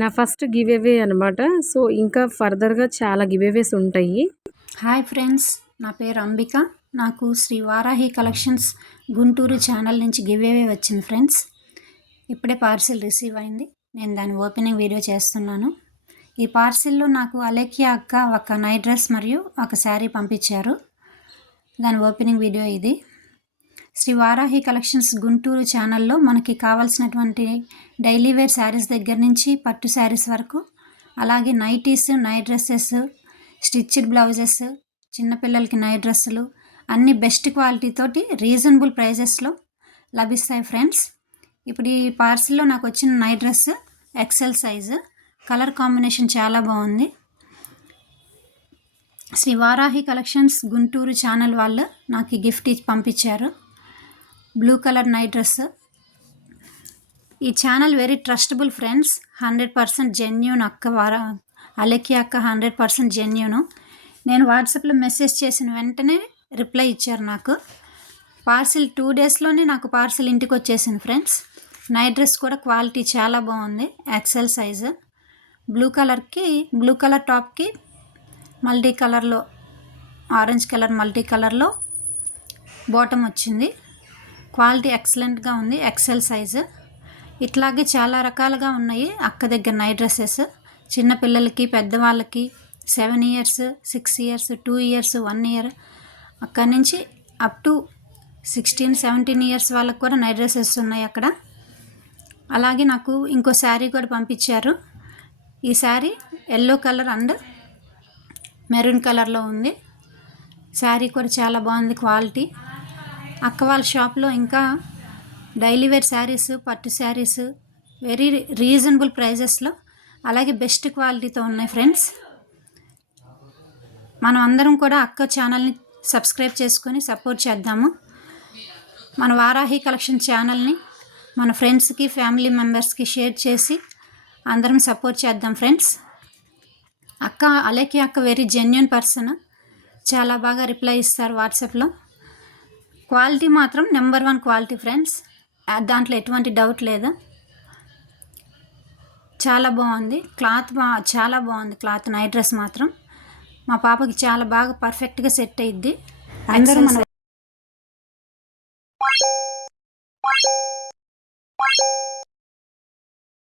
నా first give away అనమాట. So, ఇంకా ఫర్దర్‌గా చాలా గివ్ అవేస్ ఉంటాయి. హాయ్ ఫ్రెండ్స్, నా పేరు అంబిక. నాకు శ్రీ వారాహి కలెక్షన్స్ గుంటూరు ఛానల్ నుంచి గివ్ అవే వచ్చింది ఫ్రెండ్స్. ఇప్పుడే పార్సిల్ రిసీవ్ అయింది. నేను దాని ఓపెనింగ్ వీడియో చేస్తున్నాను. ఈ పార్సిల్లో నాకు అలేఖ్య అక్క ఒక నైట్ డ్రెస్ మరియు ఒక శారీ పంపించారు. దాని ఓపెనింగ్ వీడియో ఇది. శ్రీ వారాహి కలెక్షన్స్ గుంటూరు ఛానల్లో మనకి కావాల్సినటువంటి డైలీ వేర్ శారీస్ దగ్గర నుంచి పట్టు శారీస్ వరకు, అలాగే nighties, night dresses, stitched blouses, చిన్నపిల్లలకి నైట్ డ్రెస్సులు అన్నీ బెస్ట్ క్వాలిటీ తోటి రీజనబుల్ ప్రైజెస్లో లభిస్తాయి ఫ్రెండ్స్. ఇప్పుడు ఈ పార్సిల్లో నాకు వచ్చిన night dress XL size, colour combination చాలా బాగుంది. శ్రీ వారాహి కలెక్షన్స్ గుంటూరు ఛానల్ వాళ్ళు నాకు ఈ గిఫ్ట్ ఇచ్చి పంపించారు. Blue colour night dress. ఈ channel very trustable friends. 100% genuine అక్క అలేఖ్య అక్క 100% జెన్యూను. నేను వాట్సాప్లో మెసేజ్ చేసిన వెంటనే రిప్లై ఇచ్చారు నాకు. పార్సిల్ 2 డేస్లోనే నాకు పార్సిల్ ఇంటికి వచ్చేసింది ఫ్రెండ్స్. నైట్ డ్రెస్ కూడా క్వాలిటీ చాలా బాగుంది. XL size. బ్లూ కలర్ టాప్కి మల్టీ కలర్లో, ఆరెంజ్ కలర్ మల్టీ కలర్లో బాటమ్ వచ్చింది. క్వాలిటీ ఎక్సలెంట్గా ఉంది. XL size. ఇట్లాగే చాలా రకాలుగా ఉన్నాయి అక్క దగ్గర నైట్ డ్రెస్సెస్. చిన్నపిల్లలకి, పెద్దవాళ్ళకి, 7 ఇయర్స్, 6 ఇయర్స్, 2 ఇయర్స్, 1 ఇయర్, అక్కడి నుంచి అప్ టు 16, 17 ఇయర్స్ వాళ్ళకి కూడా నైట్ డ్రెస్సెస్ ఉన్నాయి అక్కడ. అలాగే నాకు ఇంకో శారీ కూడా పంపించారు. ఈ sari yellow colour and maroon కలర్లో ఉంది. శారీ కూడా చాలా బాగుంది క్వాలిటీ. అక్క వాళ్ళ షాప్లో ఇంకా డైలీ వేర్ శారీస్, పట్టు శారీస్ వెరీ రీజనబుల్ ప్రైజెస్లో, అలాగే బెస్ట్ క్వాలిటీతో ఉన్నాయి ఫ్రెండ్స్. మనం అందరం కూడా అక్క ఛానల్ని సబ్స్క్రైబ్ చేసుకొని సపోర్ట్ చేద్దాము. మన వారాహి కలెక్షన్ ఛానల్ని మన ఫ్రెండ్స్కి, ఫ్యామిలీ మెంబర్స్కి షేర్ చేసి అందరం సపోర్ట్ చేద్దాం ఫ్రెండ్స్. అక్క అలేఖ్య అక్క వెరీ జెన్యూన్ పర్సన్. చాలా బాగా రిప్లై ఇస్తారు వాట్సాప్లో. క్వాలిటీ మాత్రం నెంబర్ 1 క్వాలిటీ ఫ్రెండ్స్. దాంట్లో ఎటువంటి డౌట్ లేదు. చాలా బాగుంది క్లాత్. చాలా బాగుంది క్లాత్. నైట్ డ్రెస్ మాత్రం మా పాపకి చాలా బాగా పర్ఫెక్ట్గా సెట్ అయ్యిద్ది. అందరూ మన